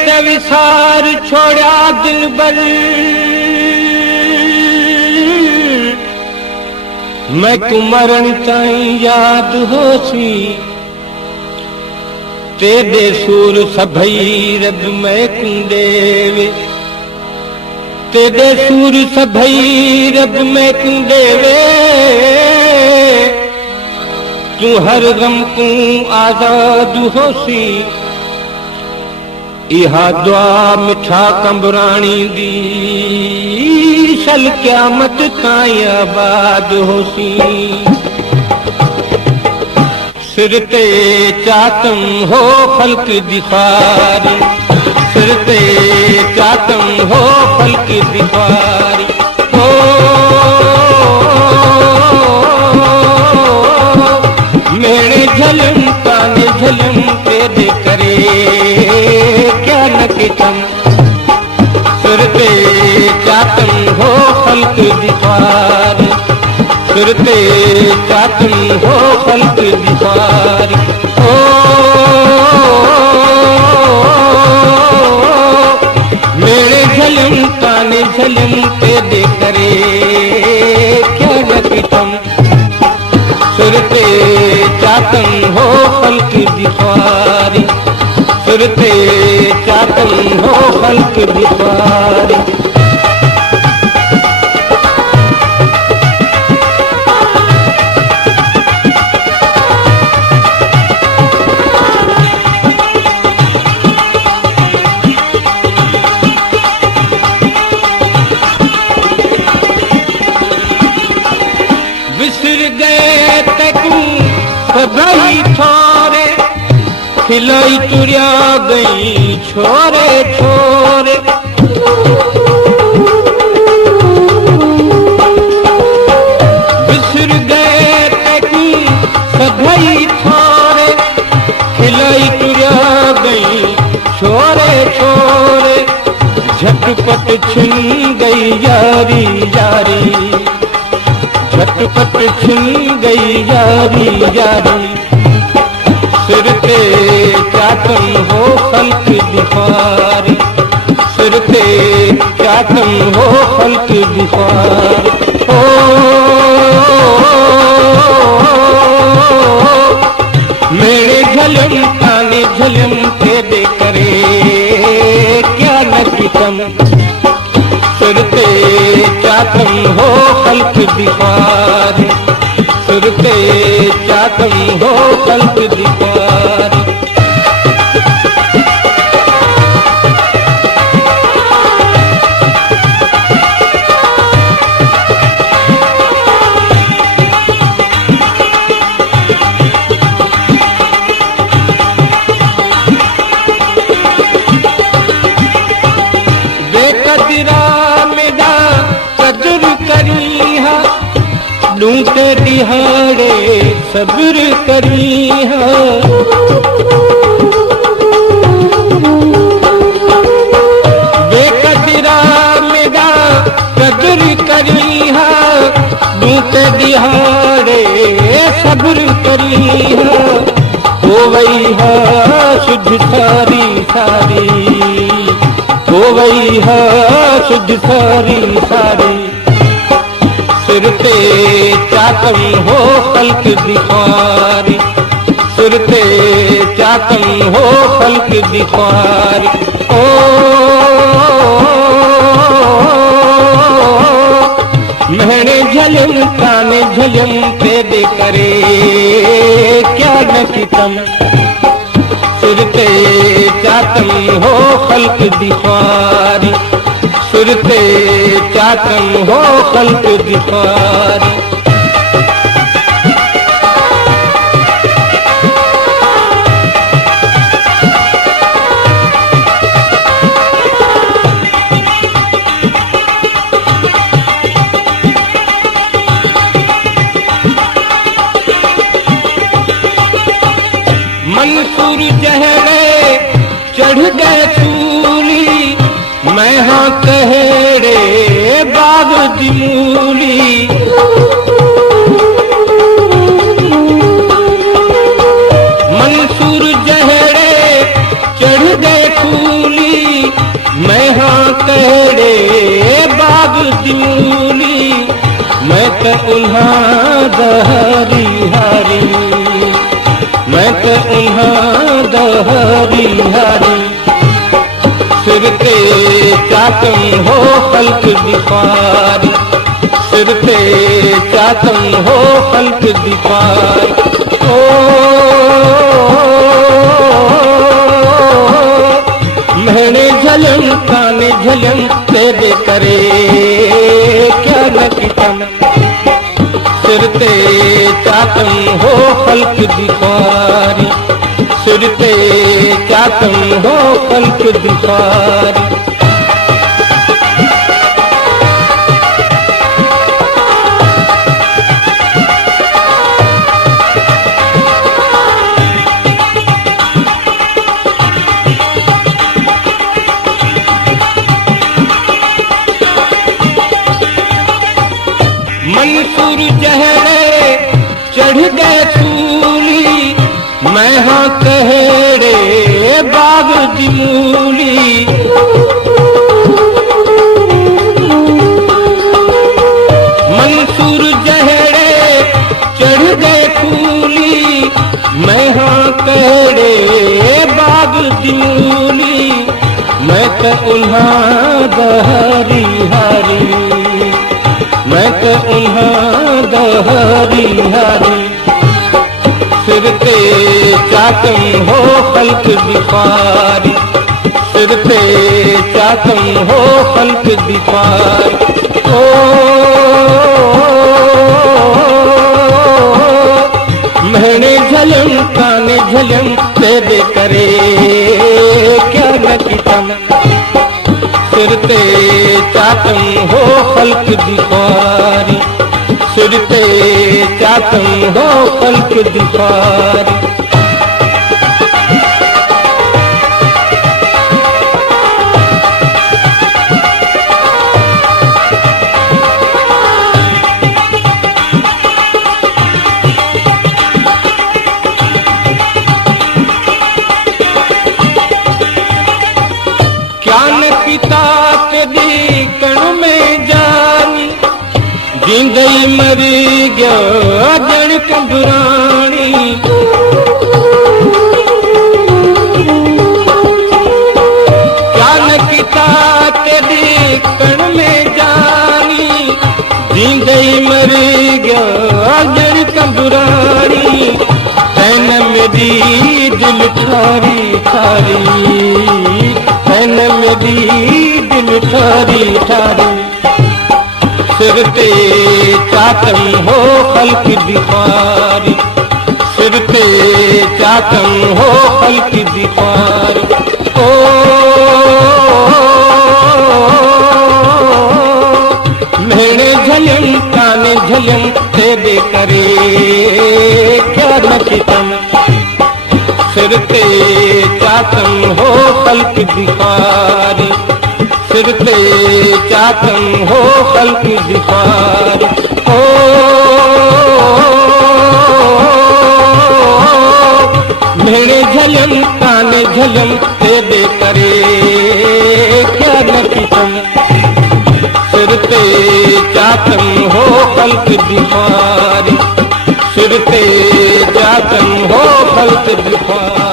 ते विसार छोड़ा दिल बर, मैं कुमरन ताई याद होसी, तेरे सूर सभई रब मैं कुंदेवे, तेरे सूर सभई रब मैं कुंदेवे, तू हर गम को आजाद होसी, इहा दुआ मिठा कंबरानी दी, शल क़यामत ताईं आबाद होसी। सिर ते चातम हो फल्क दिखारी, सिर ते चातम हो फल्क दिखारी, हो मेरे झलम काने झलम तेरे करे क्या न कितम, सिर ते चातम हो फल्क दिखारी, सिर ते चातम हो फल्क दिखारी, ओ मेरे झलम काने झलम तेरे करे क्या न कितम, सिर ते चातम हो फल्क दिखारी, सिर ते चातम हो फल्क दिखारी। बिसर गए तकू सभई छोरे, खिलाई तुरिया गई छोरे छोरे, बिसर गए तकू सभई छोरे, खिलाई तुरिया गई छोरे छोरे, झटपट छिन गई यारी यारी, झटपट छिन गई यारी यारी, सिर ते चातम हो फल्क दिखारी, सिर ते चातम हो फल्क दिखारी, ओ मेरे झलम काने झलम तेरे करे क्या न कितम, सिर ते चातम हो फल्क दिखारी, सिर ते चातम हो फल्क दिखारी। बेकदरा मेरा कदर करी हा, लूटे दिहाड़े सब्र करी हा, बेकदरा मेरा कदर करी हा, लूटे दिहाड़े सब्र करी हा, हो वही हा शुद्ध सारी सारी, हो वही हा शुद्ध सारी सारी, सिर ते चातम हो फल्क दिखारी, सिर ते चातम हो फल्क दिखारी, ओ मेरे झलम काने झलम तेरे करे क्या न कितम, सिर ते चातम हो फल्क दिखारी, सिर ते चातम हो फल्क दिखारी। मंसूर जहरे चढ़ गए सूली, मैं हाँ कहड़े बाग दी मूली, मंसूर जहरे चढ़ गए सूली, उन्हा दहरी हारी, मैं तो उन्हा दहरी हारी। सिर ते चातम हो खल्क दिफारी, सिर ते चातम हो खल्क दिफारी। ओ महने झलम काने झलम तेरे करे क्या न कितम। सिर ते चातम हो खल्क दिफारी, सिर ते चातम हो खल्क दिफारी। मंसूर जहरे चढ़ गए सूली, मैं हाँ कहड़े बाग दी मूली। मंसूर जहरे चढ़ गए सूली, मैं हाँ कहड़े बाग दी मूली। मैं तो उन्हा दहरी हारी, मैं तो उन्हा दहरी हारी। सिर ते चातम हो खल्क दिफारी, सिर ते चातम हो खल्क दिफारी। ओ महने झलम काने झलम तेरे करे क्या न कितम। सिर ते चातम हो खल्क दिफारी, सिर ते चातम हो खल्क दिफारी। क्या न पिता ते दी कण में जानी, जिंदई मरी गया जड़ कंबरानी। क्या न किता तेरी कण में जानी, जिंदई मरी गया जड़ कंबरानी। तैन मेरी दिल थारी थारी, तैन मेरी दिल थारी थारी। सिर ते चातम हो खल्क दिफारी, सिर ते चातम हो खल्क दिफारी। ओ महने झलम काने झलम तेरे करे क्या न कितम। सिर ते चातम हो खल्क दिफारी, सिर ते चातम हो खल्क दिफारी। ओ महने झलम काने झलम तेरे करे क्या न कितम। सिर ते चातम हो खल्क दिफारी, सिर ते चातम हो खल्क दिफारी।